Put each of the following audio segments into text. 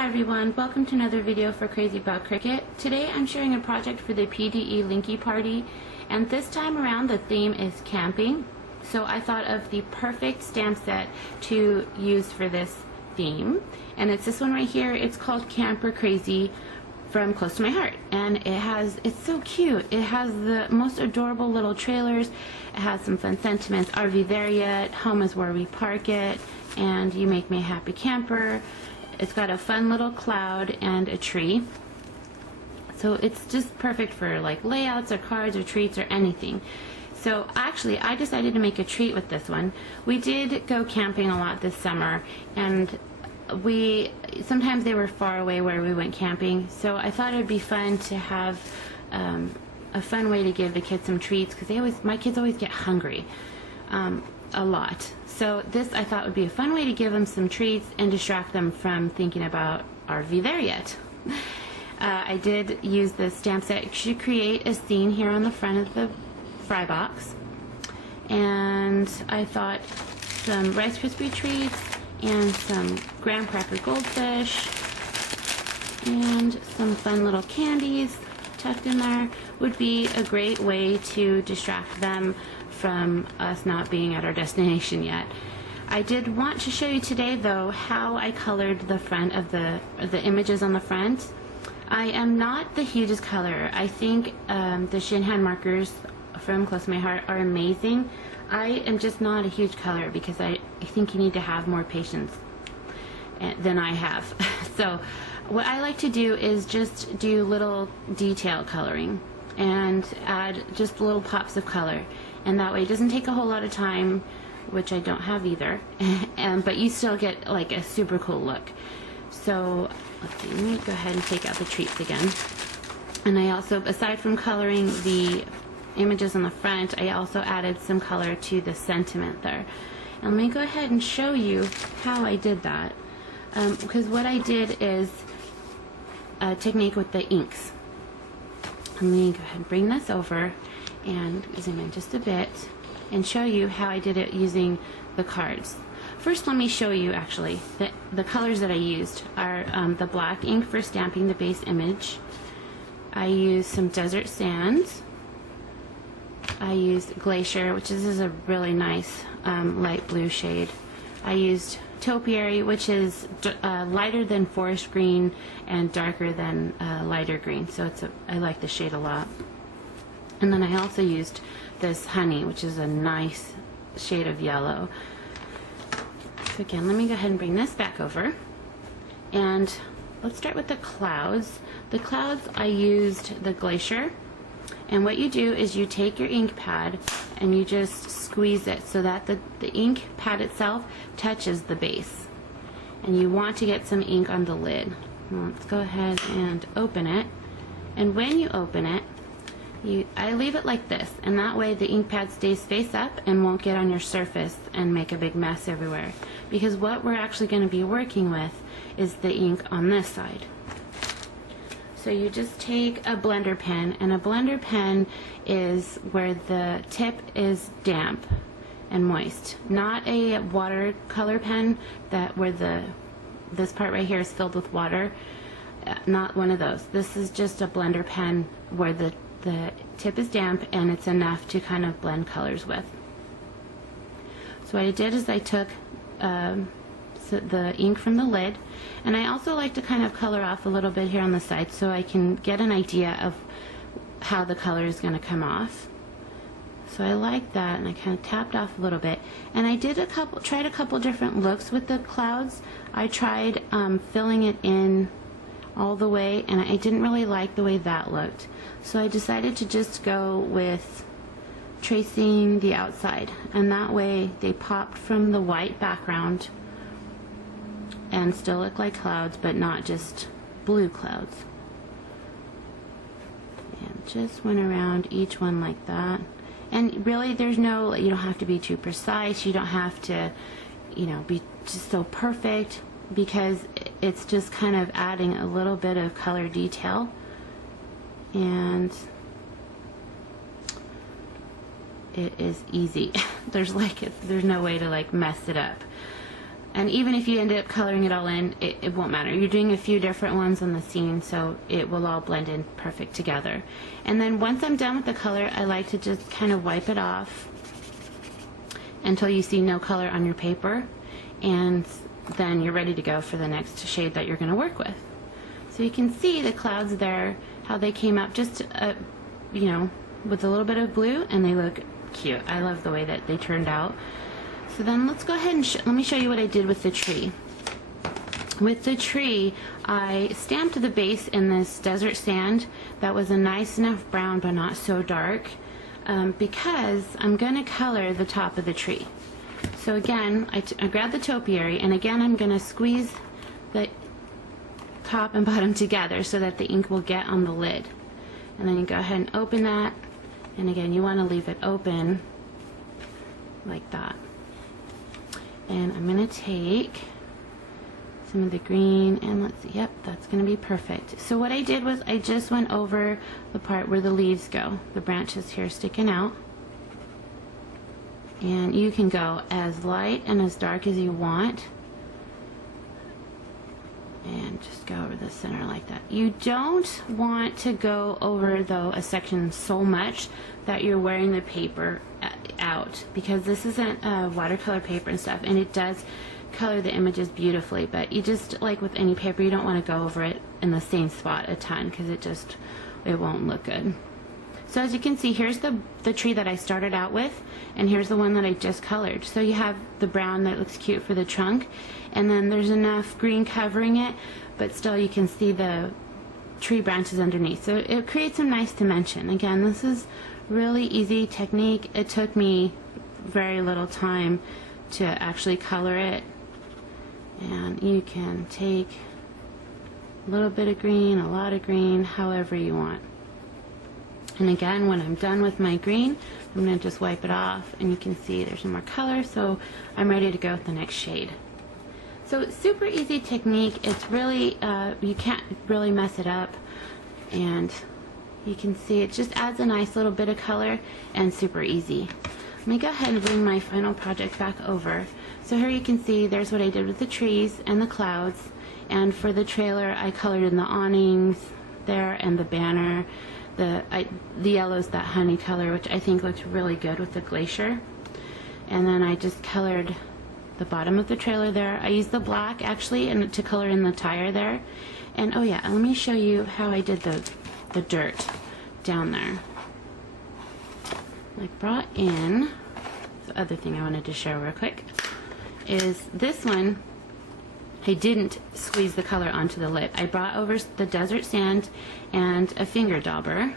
Hi everyone, welcome to another video for Crazy About Cricut. Today I'm sharing a project for the PDE Linky Party, and this time around the theme is camping. So I thought of the perfect stamp set to use for this theme, and it's this one right here. It's called Camper Crazy from Close to My Heart, and it's so cute. It has the most adorable little trailers. It has some fun sentiments: are we there yet, home is where we park it, and you make me a happy camper. It's got a fun little cloud and a tree, so it's just perfect for like layouts or cards or treats or anything. So actually I decided to make a treat with this one. We did go camping a lot this summer, and sometimes they were far away where we went camping, so I thought it'd be fun to have a fun way to give the kids some treats, because my kids always get hungry a lot. So this I thought would be a fun way to give them some treats and distract them from thinking about, are we there yet? I did use the stamp set to create a scene here on the front of the fry box, and I thought some Rice Krispie treats and some graham cracker goldfish and some fun little candies tucked in there would be a great way to distract them from us not being at our destination yet. I did want to show you today though how I colored the front of the images on the front. I am not the hugest colorer. I think the Shinhan markers from Close to My Heart are amazing. I am just not a huge colorer because I think you need to have more patience than I have. So what I like to do is just do little detail coloring and add just little pops of color, and that way it doesn't take a whole lot of time, which I don't have either, but you still get like a super cool look. So let's see, let me go ahead and take out the treats again. And I also, aside from coloring the images on the front, I also added some color to the sentiment there. And let me go ahead and show you how I did that, because what I did is a technique with the inks. Let me go ahead and bring this over and zoom in just a bit and show you how I did it using the cards. First, let me show you actually the colors that I used are the black ink for stamping the base image. I used some desert sands. I used Glacier, which is a really nice light blue shade. I used Topiary, which is lighter than forest green and darker than lighter green, so I like the shade a lot. And then I also used this Honey, which is a nice shade of yellow. So again, let me go ahead and bring this back over, and let's start with the clouds. The clouds, I used the Glacier, and what you do is you take your ink pad and you just squeeze it so that the ink pad itself touches the base, and you want to get some ink on the lid. Let's go ahead and open it, and when you open it, I leave it like this, and that way the ink pad stays face up and won't get on your surface and make a big mess everywhere, because what we're actually going to be working with is the ink on this side. So you just take a blender pen, and a blender pen is where the tip is damp and moist, not a watercolor pen where this part right here is filled with water. Not one of those. This is just a blender pen where the tip is damp and it's enough to kind of blend colors with. So what I did is I took the ink from the lid, and I also like to kind of color off a little bit here on the side so I can get an idea of how the color is going to come off. So I like that, and I kind of tapped off a little bit, and I tried a couple different looks with the clouds. I tried filling it in all the way, and I didn't really like the way that looked, so I decided to just go with tracing the outside, and that way they popped from the white background and still look like clouds, but not just blue clouds. And just went around each one like that. And really, you don't have to be too precise. You don't have to, be just so perfect, because it's just kind of adding a little bit of color detail. And it is easy. There's no way to mess it up. And even if you end up coloring it all in, it won't matter. You're doing a few different ones on the scene, so it will all blend in perfect together. And then once I'm done with the color, I like to just kind of wipe it off until you see no color on your paper, and then you're ready to go for the next shade that you're going to work with. So you can see the clouds there, how they came up just, you know, with a little bit of blue, and they look cute. I love the way that they turned out. So then let's go ahead and let me show you what I did with the tree. With the tree, I stamped the base in this desert sand that was a nice enough brown but not so dark, because I'm going to color the top of the tree. So again, I grabbed the topiary, and again I'm going to squeeze the top and bottom together so that the ink will get on the lid. And then you go ahead and open that, and again you want to leave it open like that. And I'm going to take some of the green, and let's see, yep, that's going to be perfect. So what I did was I just went over the part where the leaves go, the branches here sticking out. And you can go as light and as dark as you want. And just go over the center like that. You don't want to go over, though, a section so much that you're wearing the paper out, because this isn't watercolor paper and stuff, and it does color the images beautifully, but you just, like with any paper, you don't want to go over it in the same spot a ton, because it won't look good. So as you can see, here's the tree that I started out with, and here's the one that I just colored. So you have the brown that looks cute for the trunk, and then there's enough green covering it, but still you can see the tree branches underneath. So it creates some nice dimension. Again, this is really easy technique. It took me very little time to actually color it, and you can take a little bit of green, a lot of green, however you want. And again, when I'm done with my green, I'm going to just wipe it off, and you can see there's some more color, so I'm ready to go with the next shade. So it's super easy technique. It's really, you can't really mess it up, and you can see it just adds a nice little bit of color and super easy. Let me go ahead and bring my final project back over. So here you can see there's what I did with the trees and the clouds, and for the trailer I colored in the awnings there and the banner. The yellow's that honey color, which I think looks really good with the Glacier. And then I just colored the bottom of the trailer there. I used the black actually and to color in the tire there. And oh yeah, let me show you how I did the dirt down there. I brought in, the other thing I wanted to show real quick is this one. I didn't squeeze the color onto the lid. I brought over the desert sand and a finger dauber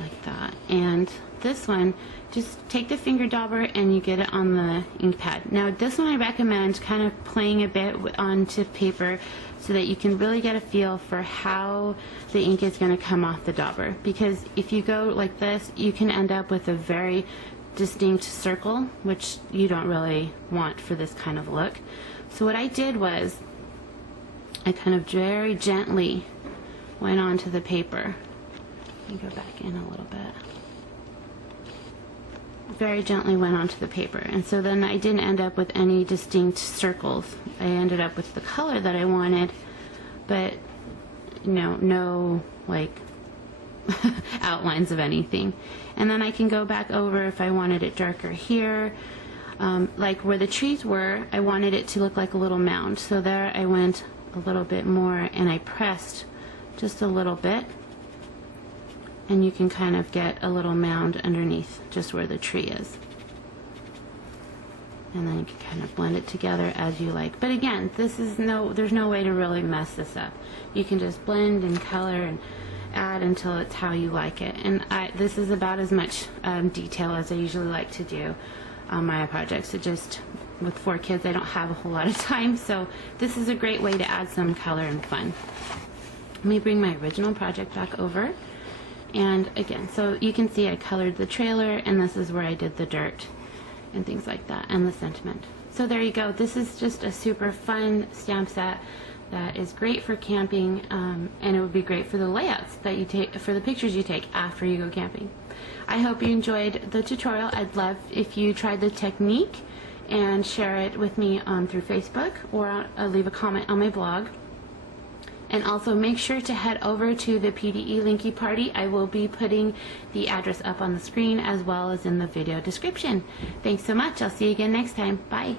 like that, and this one, just take the finger dauber and you get it on the ink pad. Now this one I recommend kind of playing a bit onto paper so that you can really get a feel for how the ink is going to come off the dauber, because if you go like this you can end up with a very distinct circle, which you don't really want for this kind of look. So what I did was I kind of very gently went onto the paper. Let me go back in a little bit. Very gently went onto the paper, and so then I didn't end up with any distinct circles. I ended up with the color that I wanted, but no like outlines of anything. And then I can go back over if I wanted it darker here. Like where the trees were, I wanted it to look like a little mound. So there I went a little bit more and I pressed just a little bit. And you can kind of get a little mound underneath just where the tree is. And then you can kind of blend it together as you like. But again, there's no way to really mess this up. You can just blend and color and add until it's how you like it. And this is about as much detail as I usually like to do on my projects. It just, with 4 kids, I don't have a whole lot of time, so this is a great way to add some color and fun. Let me bring my original project back over, and again, so you can see I colored the trailer, and this is where I did the dirt and things like that, and the sentiment. So there you go. This is just a super fun stamp set that is great for camping, and it would be great for the layouts that you take, for the pictures you take after you go camping. I hope you enjoyed the tutorial. I'd love if you tried the technique and share it with me through Facebook, or leave a comment on my blog. And also make sure to head over to the PDE Linky Party. I will be putting the address up on the screen as well as in the video description. Thanks so much. I'll see you again next time. Bye.